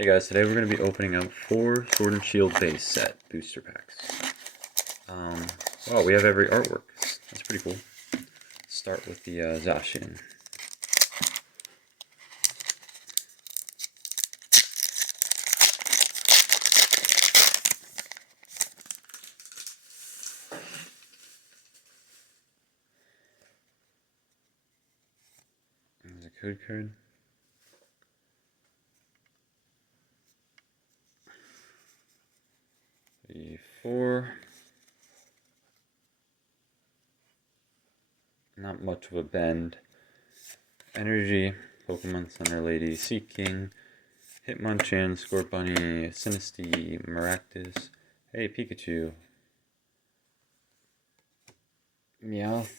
Hey guys, today we're going to be opening up 4 Sword and Shield base set booster packs. Wow, we have every artwork. That's pretty cool. Start with the Zacian. There's a code card. The 4. Not much of a bend. Energy, Pokemon Center Lady, Seaking, Hitmonchan, Scorbunny, Sinistea, Maractus, hey Pikachu, Meowth,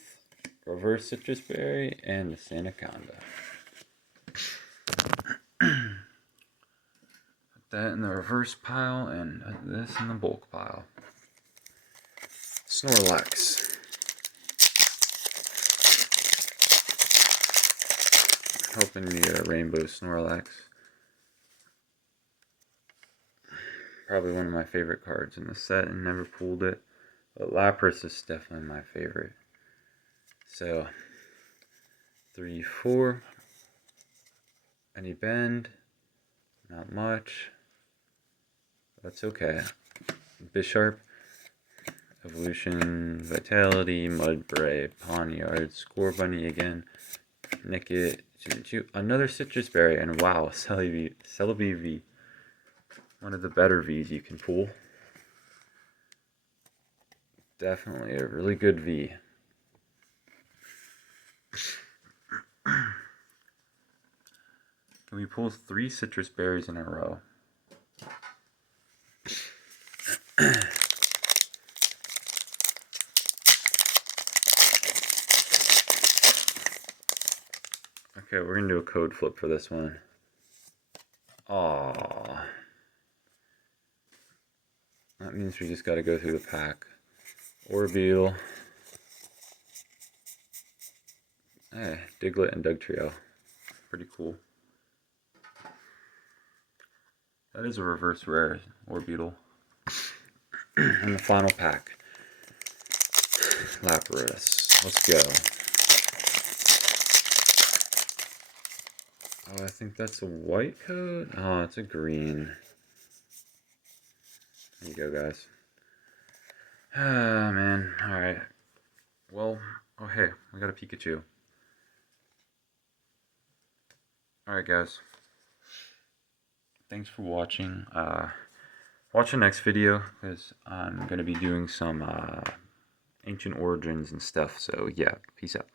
Reverse Citrus Berry, and the Sandaconda. Put that in the reverse pile and this in the bulk pile. Snorlax. Hoping to get a Rainbow Snorlax. Probably one of my favorite cards in the set and never pulled it. But Lapras is definitely my favorite. So, 3, 4. Any bend? Not much. That's okay. Bisharp. Evolution, Vitality, Mudbray, Pawniard, Scorbunny again, Nickit, another Citrus Berry, and wow, Celebi V. One of the better Vs you can pull. Definitely a really good V. Can we pull 3 Citrus Berries in a row? Okay, we're going to do a code flip for this one. Aww. That means we just got to go through the pack. Orbeetle. Hey, Diglett and Dugtrio. Pretty cool. That is a reverse rare, Orbeetle. And the final pack. Lapras. Let's go. Oh, I think that's a white code? Oh, it's a green. There you go, guys. Ah, man. Alright. Well, oh hey, we got a Pikachu. Alright, guys. Thanks for watching. Watch the next video, because I'm going to be doing some Ancient Origins and stuff. So, yeah, peace out.